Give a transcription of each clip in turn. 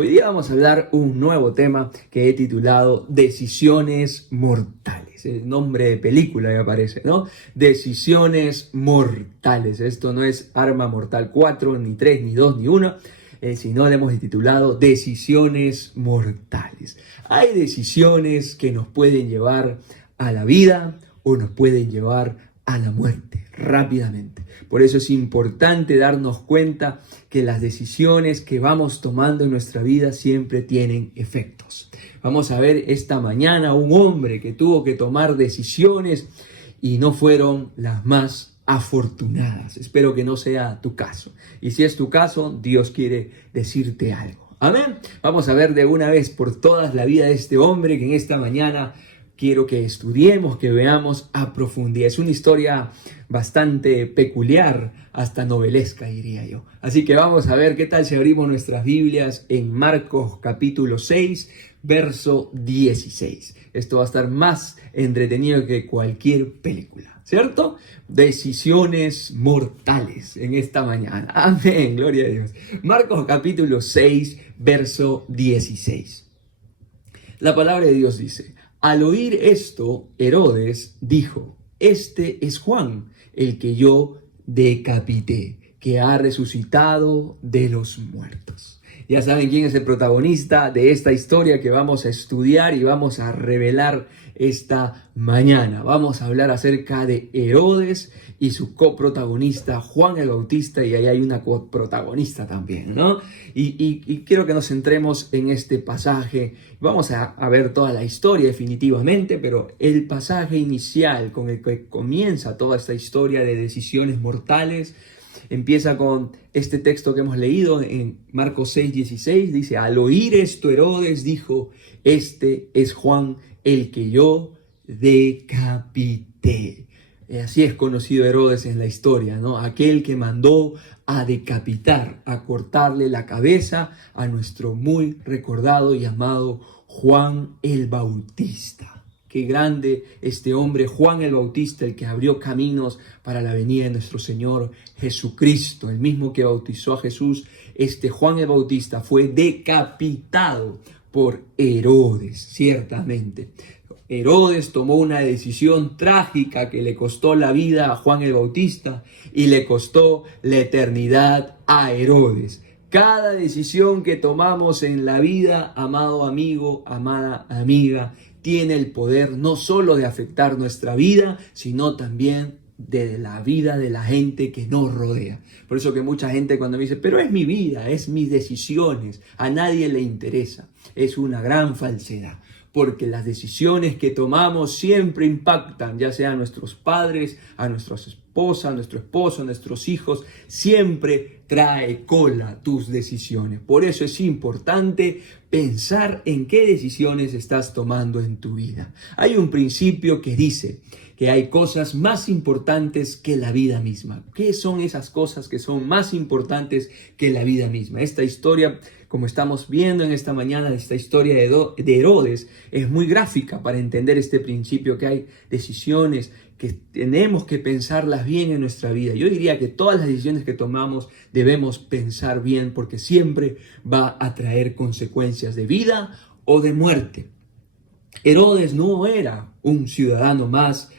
Hoy día vamos a hablar un nuevo tema que he titulado Decisiones Mortales. El nombre de película me parece, ¿no? Decisiones Mortales. Esto no es Arma Mortal 4, ni 3, ni 2, ni 1, sino le hemos titulado Decisiones Mortales. Hay decisiones que nos pueden llevar a la vida o nos pueden llevar a la muerte rápidamente. Por eso es importante darnos cuenta que las decisiones que vamos tomando en nuestra vida siempre tienen efectos. Vamos a ver esta mañana un hombre que tuvo que tomar decisiones y no fueron las más afortunadas. Espero que no sea tu caso. Y si es tu caso, Dios quiere decirte algo. Amén. Vamos a ver de una vez por todas la vida de este hombre que en esta mañana quiero que estudiemos, que veamos a profundidad. Es una historia bastante peculiar, hasta novelesca diría yo. Así que vamos a ver qué tal si abrimos nuestras Biblias en Marcos capítulo 6, verso 16. Esto va a estar más entretenido que cualquier película, ¿cierto? Decisiones mortales en esta mañana. Amén, gloria a Dios. Marcos capítulo 6, verso 16. La palabra de Dios dice: al oír esto, Herodes dijo: este es Juan, el que yo decapité, que ha resucitado de los muertos. Ya saben quién es el protagonista de esta historia que vamos a estudiar y vamos a revelar esta mañana. Vamos a hablar acerca de Herodes y su coprotagonista Juan el Bautista, y ahí hay una coprotagonista también, ¿no? Y quiero que nos centremos en este pasaje. Vamos a ver toda la historia definitivamente, pero el pasaje inicial con el que comienza toda esta historia de decisiones mortales empieza con este texto que hemos leído en Marcos 6:16. Dice: al oír esto, Herodes dijo: este es Juan, el que yo decapité. Así es conocido Herodes en la historia, ¿no? Aquel que mandó a decapitar, a cortarle la cabeza a nuestro muy recordado y amado Juan el Bautista. Qué grande este hombre, Juan el Bautista, el que abrió caminos para la venida de nuestro Señor Jesucristo, el mismo que bautizó a Jesús. Este Juan el Bautista fue decapitado por Herodes, ciertamente. Herodes tomó una decisión trágica que le costó la vida a Juan el Bautista y le costó la eternidad a Herodes. Cada decisión que tomamos en la vida, amado amigo, amada amiga, tiene el poder no solo de afectar nuestra vida, sino también de la vida de la gente que nos rodea. Por eso que mucha gente cuando me dice: pero es mi vida, es mis decisiones, a nadie le interesa, es una gran falsedad. Porque las decisiones que tomamos siempre impactan, ya sea a nuestros padres, a nuestras esposas, a nuestro esposo, a nuestros hijos. Siempre trae cola tus decisiones. Por eso es importante pensar en qué decisiones estás tomando en tu vida. Hay un principio que dice que hay cosas más importantes que la vida misma. ¿Qué son esas cosas que son más importantes que la vida misma? Esta historia, como estamos viendo en esta mañana, esta historia de Herodes, es muy gráfica para entender este principio, que hay decisiones que tenemos que pensarlas bien en nuestra vida. Yo diría que todas las decisiones que tomamos debemos pensar bien, porque siempre va a traer consecuencias de vida o de muerte. Herodes no era un ciudadano más,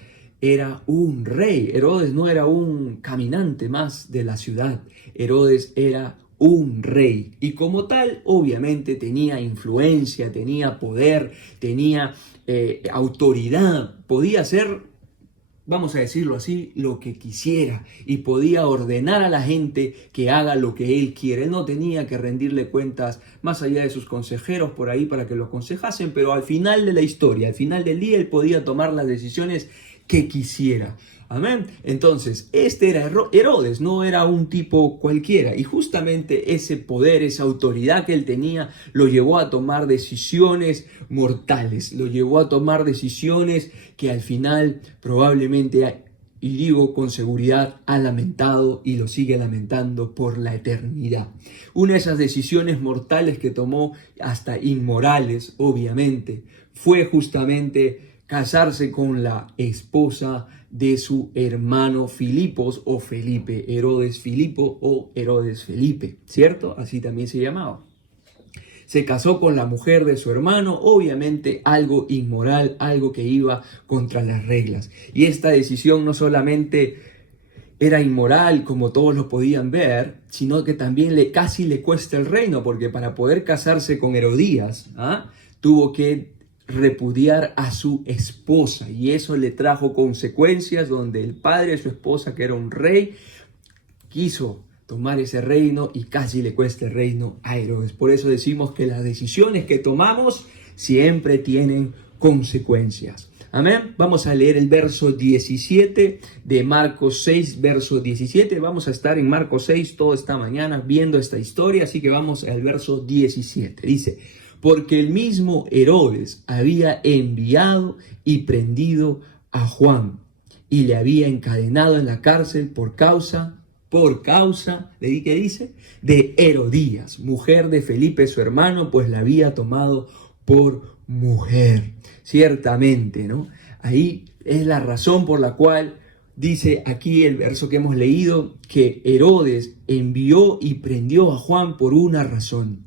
era un rey. Herodes no era un caminante más de la ciudad. Herodes era un rey, y como tal obviamente tenía influencia, tenía poder, tenía autoridad, podía hacer, vamos a decirlo así, lo que quisiera, y podía ordenar a la gente que haga lo que él quiere. Él no tenía que rendirle cuentas más allá de sus consejeros por ahí para que lo aconsejasen, pero al final de la historia, al final del día, él podía tomar las decisiones que quisiera. Amén. Entonces, este era Herodes, no era un tipo cualquiera. Y justamente ese poder, esa autoridad que él tenía, lo llevó a tomar decisiones mortales. Lo llevó a tomar decisiones que al final probablemente, y digo con seguridad, ha lamentado y lo sigue lamentando por la eternidad. Una de esas decisiones mortales que tomó, hasta inmorales obviamente, fue justamente casarse con la esposa de su hermano Filipos o Felipe, Herodes Filipo o Herodes Felipe, ¿cierto? Así también se llamaba. se casó con la mujer de su hermano, obviamente algo inmoral, algo que iba contra las reglas. Y esta decisión no solamente era inmoral, como todos lo podían ver, sino que también casi le cuesta el reino, porque para poder casarse con Herodías, tuvo que repudiar a su esposa, y eso le trajo consecuencias donde el padre de su esposa, que era un rey, quiso tomar ese reino y casi le cuesta el reino a Herodes. Por eso decimos que las decisiones que tomamos siempre tienen consecuencias. Amén. Vamos a leer el verso 17 de Marcos 6, verso 17. Vamos a estar en Marcos 6 toda esta mañana viendo esta historia, así que vamos al verso 17. Dice: porque el mismo Herodes había enviado y prendido a Juan y le había encadenado en la cárcel por causa, ¿de qué dice? De Herodías, mujer de Felipe su hermano, pues la había tomado por mujer. Ciertamente, ¿no? Ahí es la razón por la cual dice aquí el verso que hemos leído, que Herodes envió y prendió a Juan por una razón.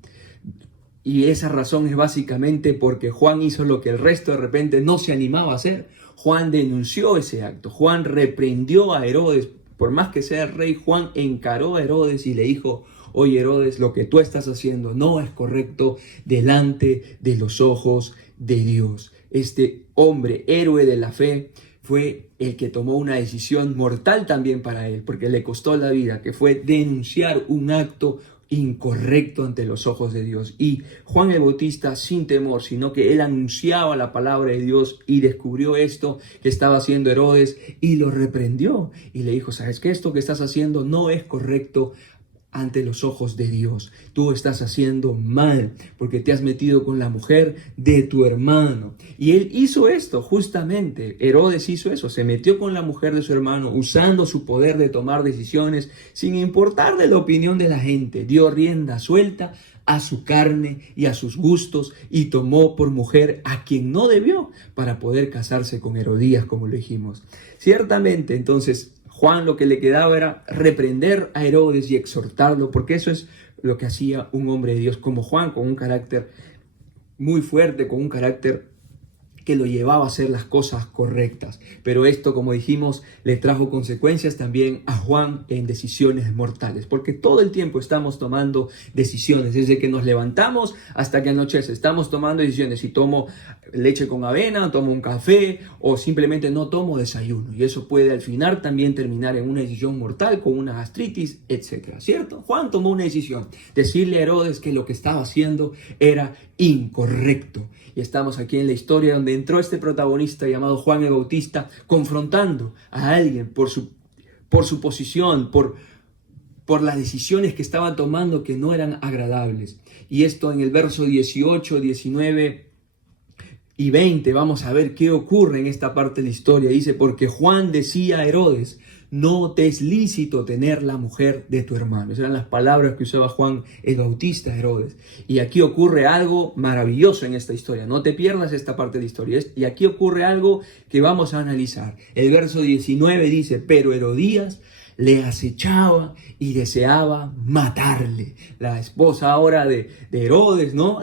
Y esa razón es básicamente porque Juan hizo lo que el resto de repente no se animaba a hacer. Juan denunció ese acto. Juan reprendió a Herodes. Por más que sea el rey, Juan encaró a Herodes y le dijo: oye Herodes, lo que tú estás haciendo no es correcto delante de los ojos de Dios. Este hombre, héroe de la fe, fue el que tomó una decisión mortal también para él, porque le costó la vida, que fue denunciar un acto incorrecto ante los ojos de Dios. Y Juan el Bautista, sin temor, sino que él anunciaba la palabra de Dios y descubrió esto que estaba haciendo Herodes y lo reprendió y le dijo: ¿sabes qué? Esto que estás haciendo no es correcto ante los ojos de Dios. Tú estás haciendo mal porque te has metido con la mujer de tu hermano. Y él hizo esto, justamente. Herodes hizo eso, se metió con la mujer de su hermano, usando su poder de tomar decisiones sin importar de la opinión de la gente. Dio rienda suelta a su carne y a sus gustos y tomó por mujer a quien no debió para poder casarse con Herodías, como lo dijimos. Ciertamente, entonces, Juan lo que le quedaba era reprender a Herodes y exhortarlo, porque eso es lo que hacía un hombre de Dios como Juan, con un carácter muy fuerte, con un carácter que lo llevaba a hacer las cosas correctas. Pero esto, como dijimos, le trajo consecuencias también a Juan en decisiones mortales, porque todo el tiempo estamos tomando decisiones, desde que nos levantamos hasta que anochece, estamos tomando decisiones. Si tomo leche con avena, tomo un café o simplemente no tomo desayuno, y eso puede al final también terminar en una decisión mortal con una gastritis, etcétera, ¿cierto? Juan tomó una decisión, decirle a Herodes que lo que estaba haciendo era incorrecto. Y estamos aquí en la historia donde entró este protagonista llamado Juan el Bautista, confrontando a alguien por su posición, por las decisiones que estaban tomando que no eran agradables. Y esto en el verso 18, 19 y 20, vamos a ver qué ocurre en esta parte de la historia. Dice: porque Juan decía a Herodes: no te es lícito tener la mujer de tu hermano. Esas eran las palabras que usaba Juan el Bautista a Herodes. Y aquí ocurre algo maravilloso en esta historia. No te pierdas esta parte de la historia. Y aquí ocurre algo que vamos a analizar. El verso 19 dice: pero Herodías le acechaba y deseaba matarle. La esposa ahora de Herodes, ¿no?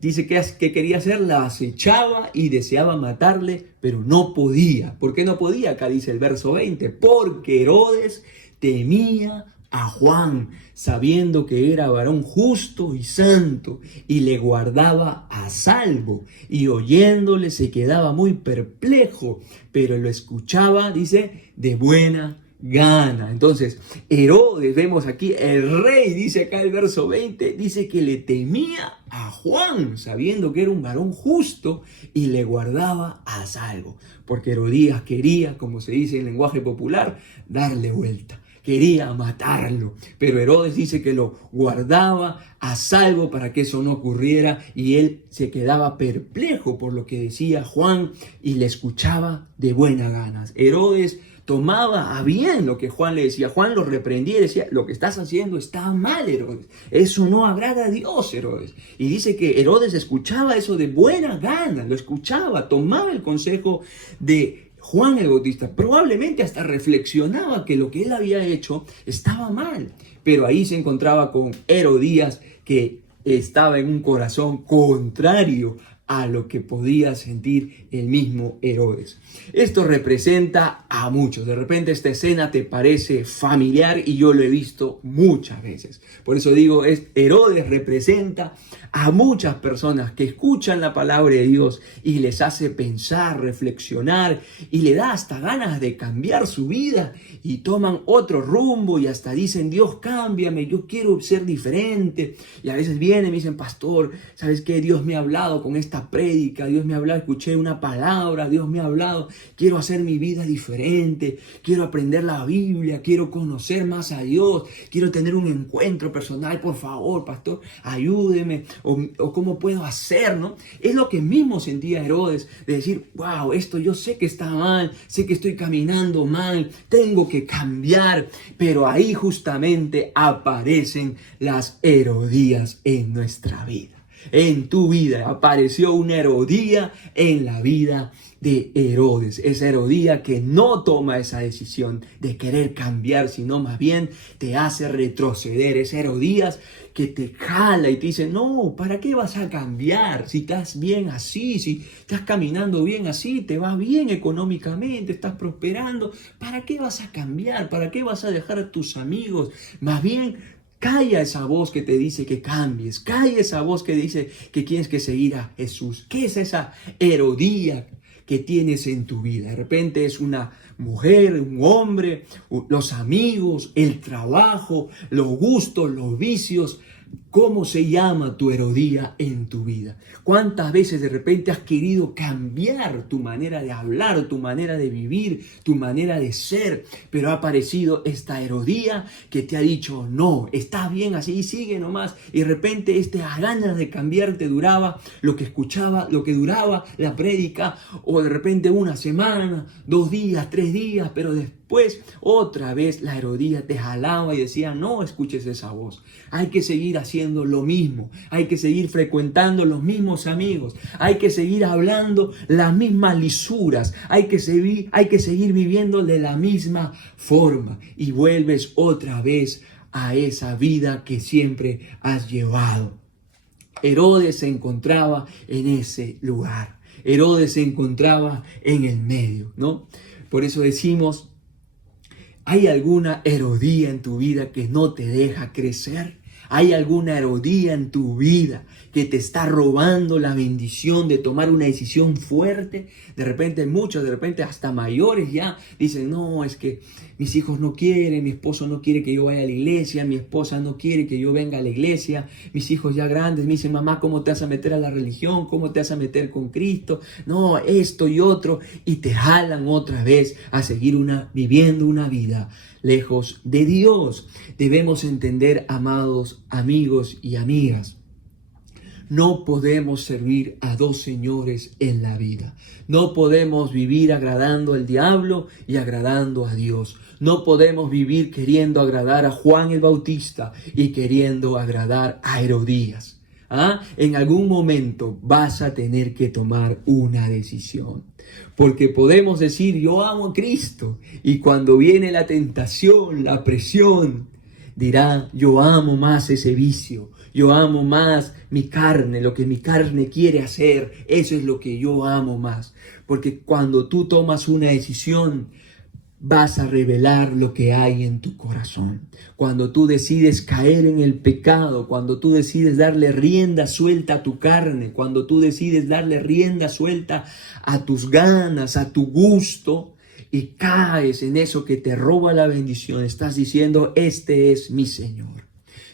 Dice que quería hacer, la acechaba y deseaba matarle, pero no podía. ¿Por qué no podía? Acá dice el verso 20, porque Herodes temía a Juan, sabiendo que era varón justo y santo, y le guardaba a salvo, y oyéndole se quedaba muy perplejo, pero lo escuchaba, dice, de buena gana. Entonces, Herodes, vemos aquí, el rey, dice acá el verso 20, dice que le temía a Juan, sabiendo que era un varón justo y le guardaba a salvo. Porque Herodías quería, como se dice en lenguaje popular, darle vuelta. Quería matarlo, pero Herodes dice que lo guardaba a salvo para que eso no ocurriera, y él se quedaba perplejo por lo que decía Juan y le escuchaba de buena gana. Herodes tomaba a bien lo que Juan le decía. Juan lo reprendía y decía: lo que estás haciendo está mal, Herodes. Eso no agrada a Dios, Herodes. Y dice que Herodes escuchaba eso de buena gana, lo escuchaba, tomaba el consejo de Juan el Bautista, probablemente hasta reflexionaba que lo que él había hecho estaba mal, pero ahí se encontraba con Herodías, que estaba en un corazón contrario a lo que podía sentir el mismo Herodes. Esto representa a muchos. De repente esta escena te parece familiar y yo lo he visto muchas veces. Por eso digo, Herodes representa a muchas personas que escuchan la palabra de Dios y les hace pensar, reflexionar y le da hasta ganas de cambiar su vida y toman otro rumbo y hasta dicen, Dios, cámbiame, yo quiero ser diferente. Y a veces vienen y me dicen, pastor, ¿sabes qué? Dios me ha hablado con esta prédica, Dios me ha hablado, escuché una palabra, Dios me ha hablado, quiero hacer mi vida diferente, quiero aprender la Biblia, quiero conocer más a Dios, quiero tener un encuentro personal, por favor, pastor, ayúdeme, o cómo puedo hacer, ¿no? Es lo que mismo sentía Herodes, de decir, wow, esto yo sé que está mal, sé que estoy caminando mal, tengo que cambiar, pero ahí justamente aparecen las Herodías en nuestra vida. En tu vida apareció una Herodía en la vida de Herodes. Esa Herodía que no toma esa decisión de querer cambiar, sino más bien te hace retroceder. Esa Herodías que te jala y te dice, no, ¿para qué vas a cambiar? Si estás bien así, si estás caminando bien así, te va bien económicamente, estás prosperando, ¿para qué vas a cambiar? ¿Para qué vas a dejar a tus amigos? Más bien, calla esa voz que te dice que cambies. Calla esa voz que dice que tienes que seguir a Jesús. ¿Qué es esa Herodía que tienes en tu vida? De repente es una mujer, un hombre, los amigos, el trabajo, los gustos, los vicios. ¿Cómo se llama tu Herodía en tu vida? ¿Cuántas veces de repente has querido cambiar tu manera de hablar, tu manera de vivir, tu manera de ser? Pero ha aparecido esta Herodía que te ha dicho, no, está bien así, sigue nomás. Y de repente ganas de cambiar te duraba lo que escuchaba, lo que duraba la prédica, o de repente una semana, 2 días, 3 días, pero después otra vez la Herodía te jalaba y decía, no escuches esa voz. Hay que seguir haciendo lo mismo. Hay que seguir frecuentando los mismos amigos. Hay que seguir hablando las mismas lisuras. Hay que seguir viviendo de la misma forma. Y vuelves otra vez a esa vida que siempre has llevado. Herodes se encontraba en ese lugar. Herodes se encontraba en el medio, ¿no? Por eso decimos, ¿hay alguna Herodía en tu vida que no te deja crecer? ¿Hay alguna Herodía en tu vida que te está robando la bendición de tomar una decisión fuerte? De repente muchos, de repente hasta mayores ya dicen, no, es que mis hijos no quieren, mi esposo no quiere que yo vaya a la iglesia, mi esposa no quiere que yo venga a la iglesia, mis hijos ya grandes me dicen, mamá, ¿cómo te vas a meter a la religión? ¿Cómo te vas a meter con Cristo? No, esto y otro, y te jalan otra vez a seguir viviendo una vida lejos de Dios. Debemos entender, amados amigos y amigas, no podemos servir a 2 señores en la vida. No podemos vivir agradando al diablo y agradando a Dios. No podemos vivir queriendo agradar a Juan el Bautista y queriendo agradar a Herodías. En algún momento vas a tener que tomar una decisión. Porque podemos decir, yo amo a Cristo. Y cuando viene la tentación, la presión, dirá, yo amo más ese vicio. Yo amo más mi carne, lo que mi carne quiere hacer. Eso es lo que yo amo más. Porque cuando tú tomas una decisión, vas a revelar lo que hay en tu corazón. Cuando tú decides caer en el pecado, cuando tú decides darle rienda suelta a tu carne, cuando tú decides darle rienda suelta a tus ganas, a tu gusto, y caes en eso que te roba la bendición, estás diciendo, este es mi Señor.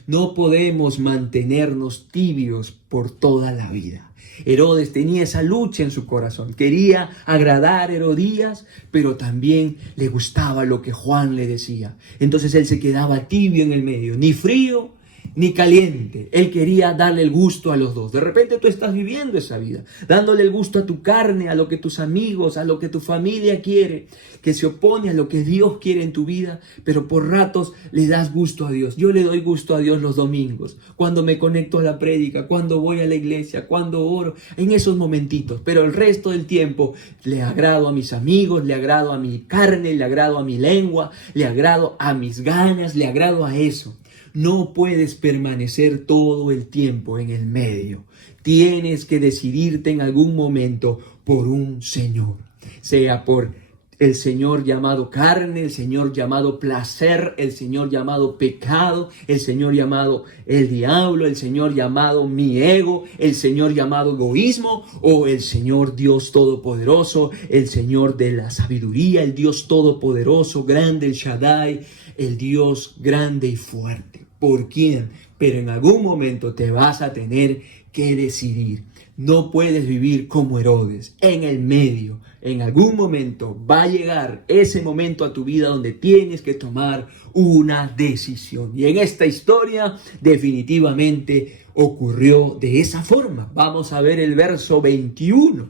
No podemos mantenernos tibios por toda la vida. Herodes tenía esa lucha en su corazón. Quería agradar a Herodías, pero también le gustaba lo que Juan le decía. Entonces él se quedaba tibio en el medio, ni frío ni caliente. Él quería darle el gusto a los dos. De repente tú estás viviendo esa vida, dándole el gusto a tu carne, a lo que tus amigos, a lo que tu familia quiere, que se opone a lo que Dios quiere en tu vida, pero por ratos le das gusto a Dios. Yo le doy gusto a Dios los domingos, cuando me conecto a la prédica, cuando voy a la iglesia, cuando oro, en esos momentitos, pero el resto del tiempo le agrado a mis amigos, le agrado a mi carne, le agrado a mi lengua, le agrado a mis ganas, le agrado a eso. No puedes permanecer todo el tiempo en el medio. Tienes que decidirte en algún momento por un Señor, sea por el Señor llamado carne, el Señor llamado placer, el Señor llamado pecado, el Señor llamado el diablo, el Señor llamado mi ego, el Señor llamado egoísmo, o el Señor Dios Todopoderoso, el Señor de la sabiduría, el Dios Todopoderoso, grande, el Shaddai, el Dios grande y fuerte. ¿Por quién? Pero en algún momento te vas a tener que decidir. No puedes vivir como Herodes, en el medio. En algún momento va a llegar ese momento a tu vida donde tienes que tomar una decisión. Y en esta historia definitivamente ocurrió de esa forma. Vamos a ver el verso 21.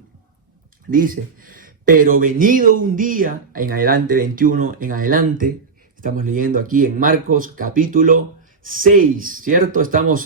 Dice, pero venido un día, en adelante 21, en adelante, estamos leyendo aquí en Marcos capítulo 6, ¿cierto?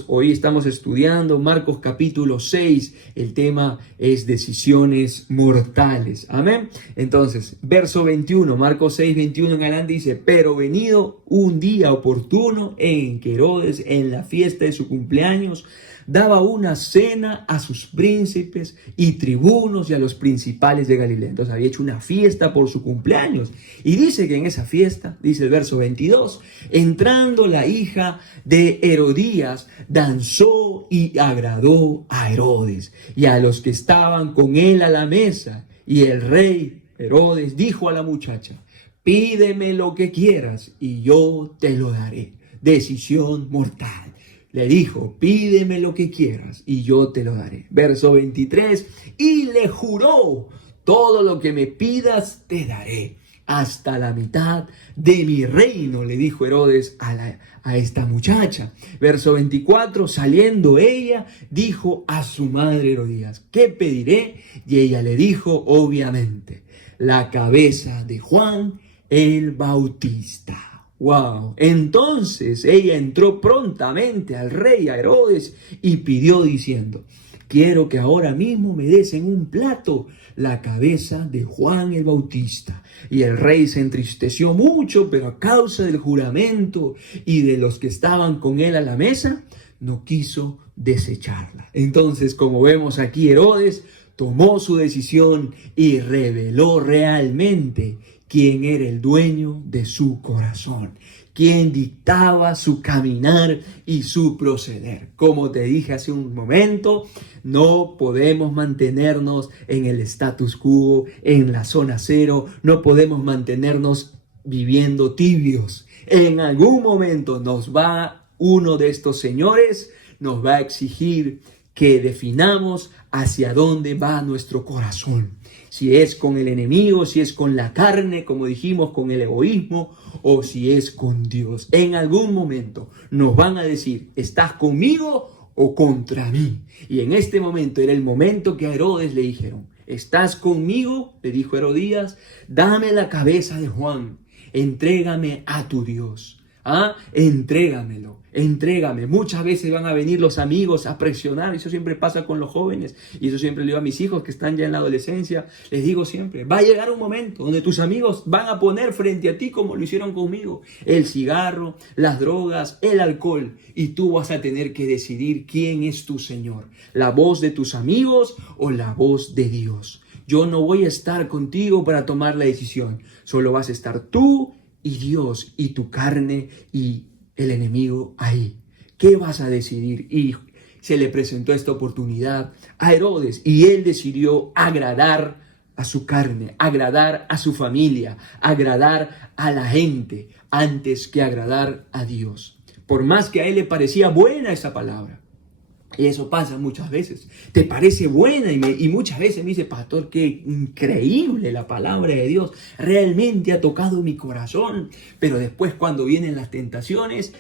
Hoy estamos estudiando Marcos capítulo 6. El tema es decisiones mortales. Amén. Entonces, verso 21, Marcos 6, 21 en adelante dice, pero venido un día oportuno en que Herodes, en la fiesta de su cumpleaños, daba una cena a sus príncipes y tribunos y a los principales de Galilea. Entonces había hecho una fiesta por su cumpleaños. Y dice que en esa fiesta, dice el verso 22, entrando la hija de Herodías, danzó y agradó a Herodes y a los que estaban con él a la mesa. Y el rey Herodes dijo a la muchacha, pídeme lo que quieras y yo te lo daré. Decisión mortal. Le dijo, pídeme lo que quieras y yo te lo daré. Verso 23, y le juró, todo lo que me pidas te daré. Hasta la mitad de mi reino, le dijo Herodes a esta muchacha. Verso 24, saliendo ella, dijo a su madre Herodías, ¿qué pediré? Y ella le dijo, obviamente, la cabeza de Juan el Bautista. ¡Wow! Entonces ella entró prontamente al rey, a Herodes, y pidió diciendo, quiero que ahora mismo me des en un plato la cabeza de Juan el Bautista. Y el rey se entristeció mucho, pero a causa del juramento y de los que estaban con él a la mesa, no quiso desecharla. Entonces, como vemos aquí, Herodes tomó su decisión y reveló realmente quién era el dueño de su corazón, quién dictaba su caminar y su proceder. Como te dije hace un momento, no podemos mantenernos en el status quo, en la zona cero, no podemos mantenernos viviendo tibios. En algún momento uno de estos señores nos va a exigir que definamos hacia dónde va nuestro corazón. Si es con el enemigo, si es con la carne, como dijimos, con el egoísmo, o si es con Dios. En algún momento nos van a decir, ¿estás conmigo o contra mí? Y en este momento era el momento que a Herodes le dijeron, ¿estás conmigo? Le dijo Herodías, dame la cabeza de Juan, entrégame a tu Dios. Entrégame. Muchas veces van a venir los amigos a presionar. Eso siempre pasa con los jóvenes. Y eso siempre le digo a mis hijos que están ya en la adolescencia. Les digo siempre, va a llegar un momento donde tus amigos van a poner frente a ti, como lo hicieron conmigo, el cigarro, las drogas, el alcohol. Y tú vas a tener que decidir quién es tu Señor. La voz de tus amigos o la voz de Dios. Yo no voy a estar contigo para tomar la decisión. Solo vas a estar tú y Dios y tu carne y el enemigo ahí. ¿Qué vas a decidir? Y se le presentó esta oportunidad a Herodes y él decidió agradar a su carne, agradar a su familia, agradar a la gente antes que agradar a Dios. Por más que a él le parecía buena esa palabra. Y eso pasa muchas veces. Te parece buena y muchas veces me dice, pastor, qué increíble la palabra de Dios. Realmente ha tocado mi corazón. Pero después cuando vienen las tentaciones,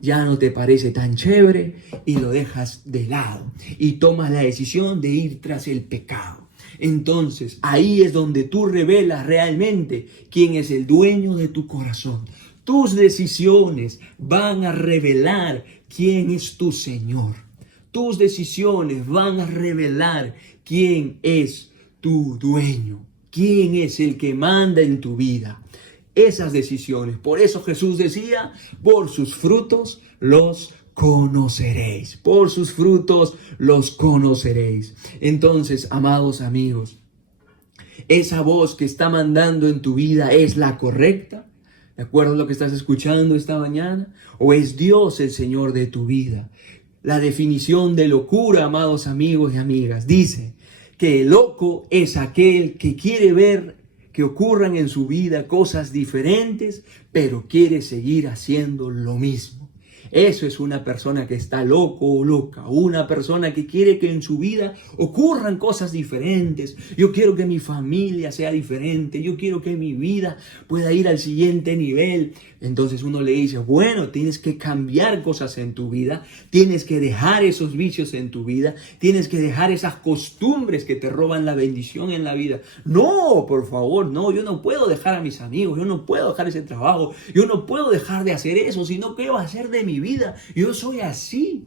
ya no te parece tan chévere y lo dejas de lado. Y tomas la decisión de ir tras el pecado. Entonces, ahí es donde tú revelas realmente quién es el dueño de tu corazón. Tus decisiones van a revelar quién es tu Señor. Tus decisiones van a revelar quién es tu dueño, quién es el que manda en tu vida. esas decisiones. Por eso Jesús decía, por sus frutos los conoceréis. Por sus frutos los conoceréis. Entonces, amados amigos, ¿esa voz que está mandando en tu vida es la correcta? ¿De acuerdo a lo que estás escuchando esta mañana? ¿O es Dios el Señor de tu vida? La definición de locura, amados amigos y amigas, dice que el loco es aquel que quiere ver que ocurran en su vida cosas diferentes, pero quiere seguir haciendo lo mismo. Eso es una persona que está loco o loca, una persona que quiere que en su vida ocurran cosas diferentes. Yo quiero que mi familia sea diferente, yo quiero que mi vida pueda ir al siguiente nivel. Entonces uno le dice, bueno, tienes que cambiar cosas en tu vida, tienes que dejar esos vicios en tu vida, tienes que dejar esas costumbres que te roban la bendición en la vida. No, por favor, no, yo no puedo dejar a mis amigos, yo no puedo dejar ese trabajo, yo no puedo dejar de hacer eso, sino ¿qué va a hacer de mi vida? Yo soy así.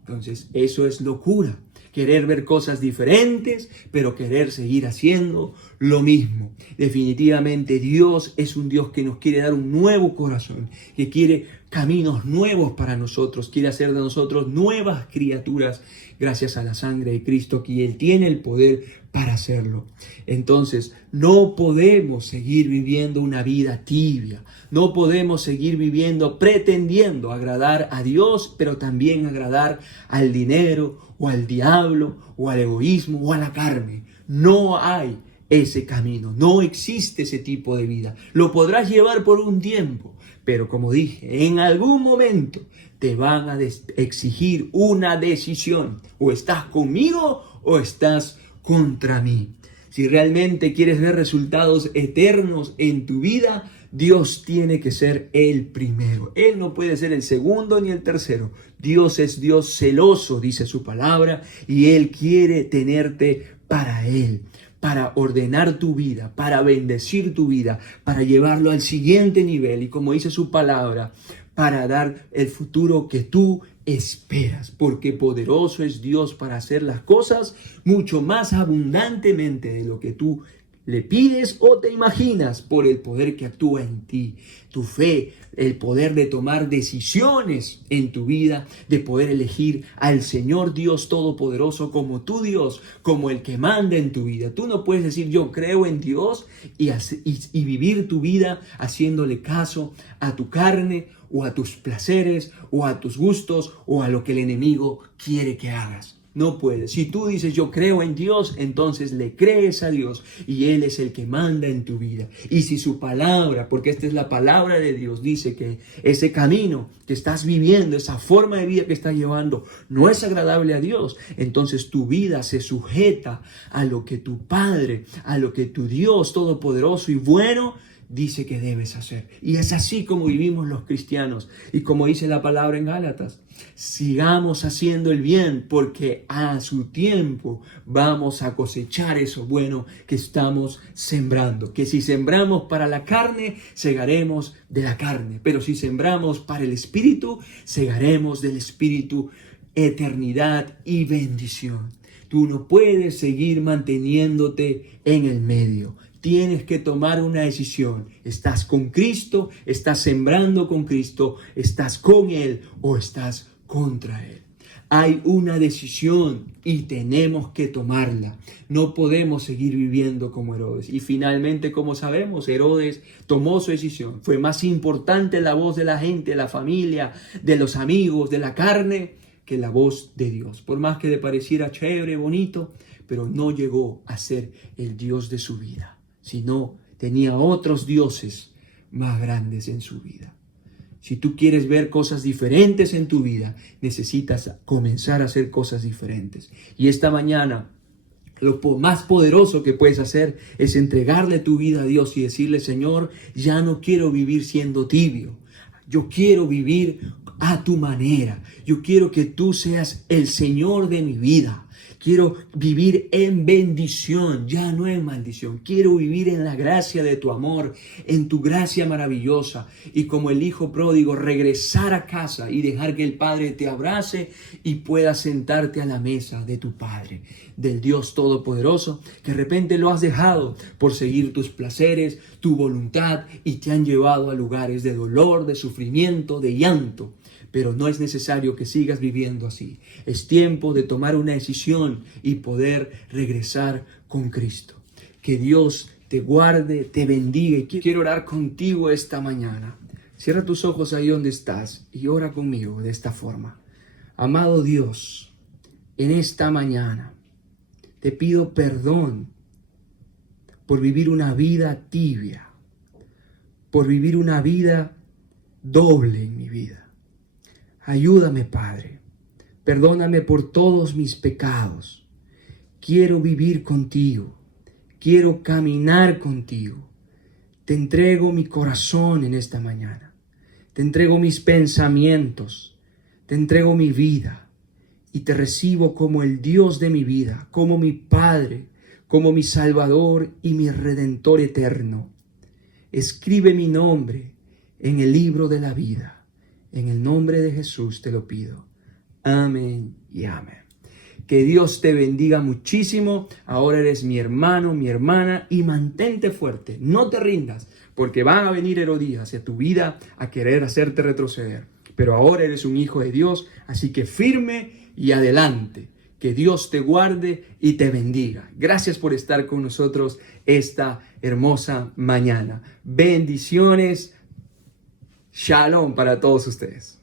Entonces, eso es locura. Querer ver cosas diferentes, pero querer seguir haciendo lo mismo. Definitivamente Dios es un Dios que nos quiere dar un nuevo corazón, que quiere caminos nuevos para nosotros, quiere hacer de nosotros nuevas criaturas gracias a la sangre de Cristo, que Él tiene el poder para hacerlo. Entonces, no podemos seguir viviendo una vida tibia, no podemos seguir viviendo pretendiendo agradar a Dios, pero también agradar al dinero o al diablo o al egoísmo o a la carne. No hay ese camino, no existe ese tipo de vida. Lo podrás llevar por un tiempo, pero como dije, en algún momento te van a exigir una decisión. O estás conmigo o estás contra mí. Si realmente quieres ver resultados eternos en tu vida, Dios tiene que ser el primero. Él no puede ser el segundo ni el tercero. Dios es Dios celoso, dice su palabra, y Él quiere tenerte para Él, para ordenar tu vida, para bendecir tu vida, para llevarlo al siguiente nivel y, como dice su palabra, para dar el futuro que tú esperas, porque poderoso es Dios para hacer las cosas mucho más abundantemente de lo que tú le pides o te imaginas, por el poder que actúa en ti. Tu fe, el poder de tomar decisiones en tu vida, de poder elegir al Señor Dios Todopoderoso como tu Dios, como el que manda en tu vida. Tú no puedes decir yo creo en Dios y vivir tu vida haciéndole caso a tu carne o a tus placeres o a tus gustos o a lo que el enemigo quiere que hagas. No puedes. Si tú dices yo creo en Dios, entonces le crees a Dios y Él es el que manda en tu vida. Y si su palabra, porque esta es la palabra de Dios, dice que ese camino que estás viviendo, esa forma de vida que estás llevando, no es agradable a Dios, entonces tu vida se sujeta a lo que tu Padre, a lo que tu Dios Todopoderoso y bueno dice que debes hacer. Y es así como vivimos los cristianos. Y como dice la palabra en Gálatas, sigamos haciendo el bien porque a su tiempo vamos a cosechar eso bueno que estamos sembrando. Que si sembramos para la carne, segaremos de la carne. Pero si sembramos para el Espíritu, segaremos del Espíritu eternidad y bendición. Tú no puedes seguir manteniéndote en el medio. Tienes que tomar una decisión. ¿Estás con Cristo? ¿Estás sembrando con Cristo? ¿Estás con Él o estás contra Él? Hay una decisión y tenemos que tomarla. No podemos seguir viviendo como Herodes. Y finalmente, como sabemos, Herodes tomó su decisión. Fue más importante la voz de la gente, de la familia, de los amigos, de la carne, que la voz de Dios. Por más que le pareciera chévere, bonito, pero no llegó a ser el Dios de su vida, sino tenía otros dioses más grandes en su vida. Si tú quieres ver cosas diferentes en tu vida, necesitas comenzar a hacer cosas diferentes. Y esta mañana, lo más poderoso que puedes hacer es entregarle tu vida a Dios y decirle, Señor, ya no quiero vivir siendo tibio. Yo quiero vivir a tu manera. Yo quiero que tú seas el Señor de mi vida. Quiero vivir en bendición, ya no en maldición. Quiero vivir en la gracia de tu amor, en tu gracia maravillosa. Y como el hijo pródigo, regresar a casa y dejar que el Padre te abrace y puedas sentarte a la mesa de tu Padre, del Dios Todopoderoso, que de repente lo has dejado por seguir tus placeres, tu voluntad, y te han llevado a lugares de dolor, de sufrimiento, de llanto. Pero no es necesario que sigas viviendo así. Es tiempo de tomar una decisión y poder regresar con Cristo. Que Dios te guarde, te bendiga. Y quiero orar contigo esta mañana. Cierra tus ojos ahí donde estás y ora conmigo de esta forma. Amado Dios, en esta mañana te pido perdón por vivir una vida tibia, por vivir una vida doble en mi vida. Ayúdame, Padre. Perdóname por todos mis pecados. Quiero vivir contigo. Quiero caminar contigo. Te entrego mi corazón en esta mañana. Te entrego mis pensamientos. Te entrego mi vida. Y te recibo como el Dios de mi vida, como mi Padre, como mi Salvador y mi Redentor eterno. Escribe mi nombre en el libro de la vida. En el nombre de Jesús te lo pido. Amén y amén. Que Dios te bendiga muchísimo. Ahora eres mi hermano, mi hermana, y mantente fuerte. No te rindas, porque van a venir Herodías hacia tu vida a querer hacerte retroceder. Pero ahora eres un hijo de Dios, así que firme y adelante. Que Dios te guarde y te bendiga. Gracias por estar con nosotros esta hermosa mañana. Bendiciones. Shalom para todos ustedes.